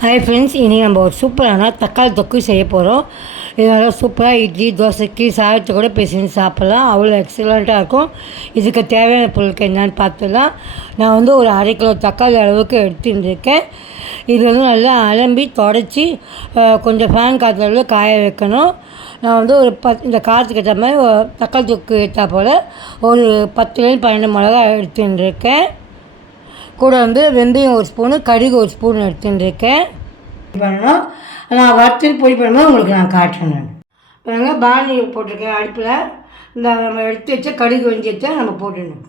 Hi friends, இன்றைக்கி நம்ம ஒரு சூப்பரான தக்காளி தொக்கு செய்ய போகிறோம். இதனால் சூப்பராக இட்லி, தோசைக்கு, சாதத்தை கூட பேசி சாப்பிட்லாம். அவ்வளோ எக்ஸலண்ட்டாக இருக்கும். இதுக்கு தேவையான பொருட்கள் என்னென்னு பார்த்துலாம். நான் வந்து ஒரு 1/2 கிலோ தக்காளி அளவுக்கு எடுத்துட்டுருக்கேன். இது வந்து நல்லா அலம்பி தொடச்சி கொஞ்சம் ஃபேன் காற்று அளவு காய வைக்கணும். நான் வந்து ஒரு இந்த காரத்துக்கு ஏற்ற மாதிரி தக்காளி தொக்கு ஏற்றா போல் ஒரு 10 12 மிளகா எடுத்துட்டுருக்கேன். கூட வந்து வெந்தயம் 1 ஸ்பூனு, கடுகு 1 ஸ்பூன் எடுத்துட்டுருக்கேன். பண்ணணும். நான் வறுத்து பொடி பண்ணும்போது உங்களுக்கு நான் காட்டுறேன். பாருங்கள், பானி போட்டிருக்கேன் அடுப்பில். இந்த நம்ம எடுத்து வச்ச கடுகு வெந்தயத்தை நம்ம போட்டுடணும்.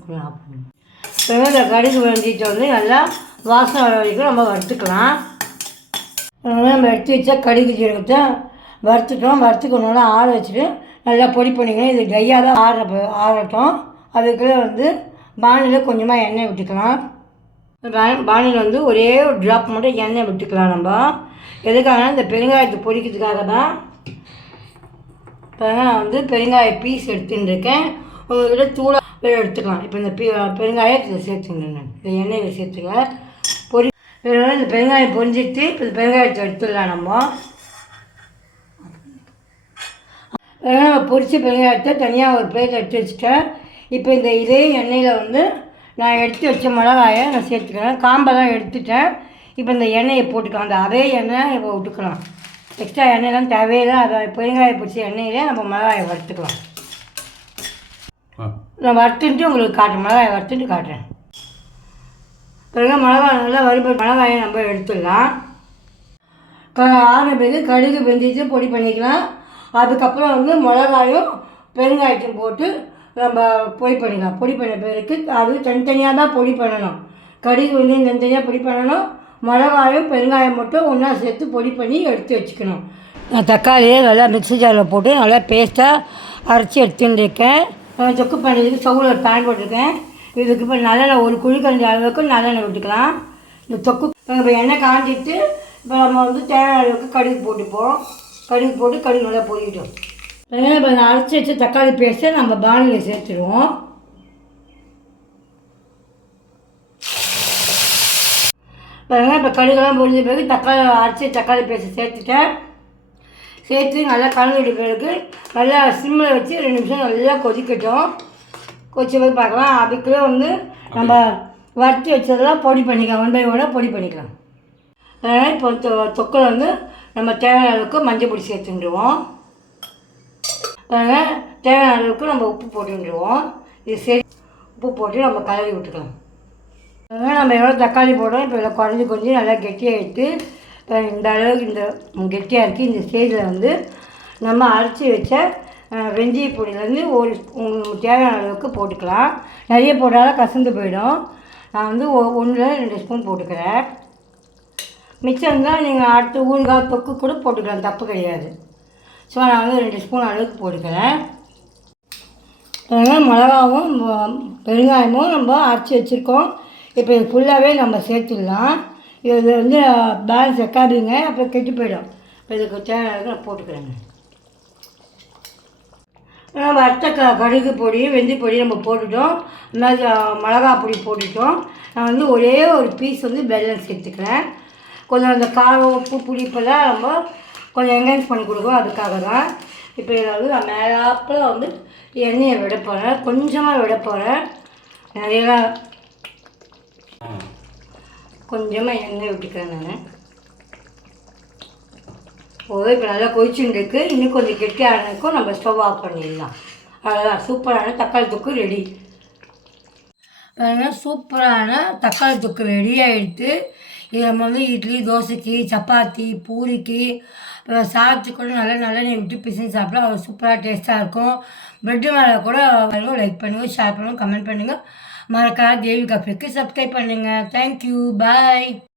பாருங்கள், இந்த கடுகு வெந்தயத்தை வந்து நல்லா வாசனை வர வரைக்கும் நம்ம வறுத்துக்கலாம். நம்ம எடுத்து வச்சா கடுகு ஜீரகத்தை வறுத்துட்டோம். வறுத்துக்கணும்னா ஆற வச்சுட்டு நல்லா பொடி பண்ணிக்கணும். இது ட்ரையாக தான் ஆறட்டும். அதுக்குள்ளே வந்து பானியில் கொஞ்சமாக எண்ணெய் விட்டுக்கலாம். பானியில் வந்து ஒரே ஒரு ட்ராப் மட்டும் எண்ணெய் விட்டுக்கலாம். நம்ம எதுக்காக இந்த பெருங்காயத்தை பொரிக்கிறதுக்காக தான். பாருங்கள், நான் வந்து பெருங்காய பீஸ் எடுத்துட்டுருக்கேன். உங்கள்கிட்ட தூளாக எடுத்துக்கலாம். இப்போ இந்த பெருங்காயத்தை சேர்த்துக்கிறேன். இந்த எண்ணெயில் சேர்த்துக்கலாம். இந்த பெருங்காயம் பொரிஞ்சிட்டு இப்போ இந்த பெருங்காயத்தை எடுத்துடலாம். நம்ம பொரிச்ச பெருங்காயத்தை தனியாக ஒரு பிளேட் எடுத்து வச்சுட்டேன். இப்போ இதே எண்ணெயில் வந்து நான் எடுத்து வச்ச மிளகாயை நான் சேர்த்துக்கிறேன். காம்பெல்லாம் எடுத்துட்டேன். இப்போ இந்த எண்ணெயை போட்டுக்கலாம். அந்த அதே எண்ணெய் இப்போ விட்டுக்கலாம். எக்ஸ்ட்ரா எண்ணெயெல்லாம் தேவையில்லை. அதை பெருங்காய பிடிச்ச எண்ணெயிலே நம்ம மிளகாயை வறுத்துக்கலாம். நான் வறுத்துட்டு உங்களுக்கு காட்டுறேன். மிளகாயை வறுத்துட்டு காட்டுறேன். பிறகு மிளகாய் நல்லா வறுபட்டு மிளகாயை நம்ம எடுத்துடலாம். ஆரம்பிக்கு கடுகு வெந்தயத்தை பொடி பண்ணிக்கலாம். அதுக்கப்புறம் வந்து மிளகாயும் பெருங்காயத்தையும் போட்டு நம்ம பொடி பண்ணிக்கலாம். பொடி பண்ண பிறகு அது தனித்தனியாக தான் பொடி பண்ணணும். கடுகு வெந்தயம் தனித்தனியாக பொடி பண்ணணும். மிளகாயும் பெருங்காயம் மட்டும் ஒன்றா சேர்த்து பொடி பண்ணி எடுத்து வச்சுக்கணும். நான் தக்காளியை நல்லா மிக்ஸி ஜாரில் போட்டு நல்லா பேஸ்ட்டாக அரைச்சி எடுத்துட்டுருக்கேன். தொக்கு பண்ணுறதுக்கு ஸ்டவ்வில் ஒரு பேன் போட்டிருக்கேன். இதுக்கு இப்போ நல்லெண்ணெய் ஒரு குழிக்கரண்டி அளவுக்கு நல்லெண்ணெய் விட்டுக்கலாம். இந்த தொக்கு இப்போ எண்ணெய் காஞ்சிட்டு இப்போ நம்ம வந்து தேவையான அளவுக்கு கடுகு போட்டுப்போம். கடுகு போட்டு கடுகு நல்லா பொரிக்கிட்டோம். இப்போ நான் அரைச்சி வச்ச தக்காளி பேஸ்ட்டை நம்ம பானியில் சேர்த்துடுவோம். பாருங்கள், இப்போ கடுகெல்லாம் பொரிஞ்ச பிறகு அரைச்சி தக்காளி பேஸ்ட்டை சேர்த்து நல்லா கலந்துட்டு பிறகு நல்லா சிம்மில் வச்சு 2 நிமிஷம் நல்லா கொதிக்கட்டும். கொதிச்ச பிறகு பார்க்கலாம். அதுக்குள்ளே வந்து நம்ம வறுத்து வச்சதெல்லாம் பொடி பண்ணிக்கலாம். 1 by 1 பொடி பண்ணிக்கலாம். அதனால் இப்போ தொக்கில் வந்து நம்ம தேவையான அளவுக்கு மஞ்சள் பொடி சேர்த்துடுவோம். அதனால் தேவையான அளவுக்கு நம்ம உப்பு போட்டுருவோம். இது சரி, உப்பு போட்டு நம்ம கலரி விட்டுக்கலாம். அதனால் நம்ம எவ்வளோ தக்காளி போடுறோம் இப்போ இதில் குறைஞ்சி நல்லா கெட்டியாக எடுத்து இந்த அளவுக்கு இந்த கெட்டியாக இருக்குது. இந்த ஸ்டேஜில் வந்து நம்ம அரைச்சி வச்ச வெந்தய பொடியிலேருந்து உங்களுக்கு தேவையான அளவுக்கு போட்டுக்கலாம். நிறைய போட்டாலும் கசந்து போயிடும். நான் வந்து 1-2 ஸ்பூன் போட்டுக்கிறேன். மிச்சம் தான் நீங்கள் அடுத்து ஊறுகாய் தொக்கு கூட போட்டுக்கலாம், தப்பு கிடையாது. ஸோ நான் வந்து 2 ஸ்பூன் அளவுக்கு போட்டுக்கிறேன். அதனால் மிளகாவும் பெருங்காயமும் நம்ம அரைச்சி வச்சுருக்கோம். இப்போ இது ஃபுல்லாகவே நம்ம சேர்த்துடலாம். இது வந்து பேலன்ஸ் வைக்காதீங்க, அப்புறம் கெட்டு போயிடும். இப்போ இதுக்கு தேவையான நான் போட்டுக்கிறேங்க. வறுத்த கடுகு பொடி வெந்தய பொடி நம்ம போட்டுட்டோம். இந்த மாதிரி மிளகா பொடி போட்டுட்டோம். நான் வந்து ஒரே ஒரு பீஸ் வந்து வெல்லம் சேர்த்துக்கிறேன். கொஞ்சம் அந்த காரம் உப்பு புளிப்பெல்லாம் நம்ம கொஞ்சம் என்ஹான்ஸ் பண்ணி கொடுக்கும். அதுக்காக தான். இப்போ இதில் வந்து நான் மேலாப்பில் வந்து எண்ணெயை விட போகிறேன். கொஞ்சமாக விட போகிறேன். நிறையா கொஞ்சமாக எண்ணெய் விட்டுக்கிறேன் நான். இப்போ நல்லா கொதிச்சுட்டு இருக்கு. இன்னும் கொஞ்சம் கெட்டியானதுக்கும் நம்ம ஸ்டவ் ஆஃப் பண்ணிடலாம். அவ்வளோதான், சூப்பரான தக்காளி தொக்கு ரெடி. சூப்பரான தக்காளி தொக்கு ரெடி ஆகிடுது. இது நம்ம வந்து இட்லி, தோசைக்கு, சப்பாத்தி, பூரிக்கு, சாதத்துக்கு கூட நல்லா நல்லெண்ணெய் விட்டு பிசைஞ்சு சாப்பிடலாம். அது சூப்பராக டேஸ்ட்டாக இருக்கும். ப்ரெட்டு மேலே கூட லைக் பண்ணுங்கள், ஷேர் பண்ணுங்கள், கமெண்ட் பண்ணுங்கள். மறக்காம தேவி கஃபேக்கு சப்ஸ்கிரைப் பண்ணுங்கள். தேங்க்யூ, பாய்.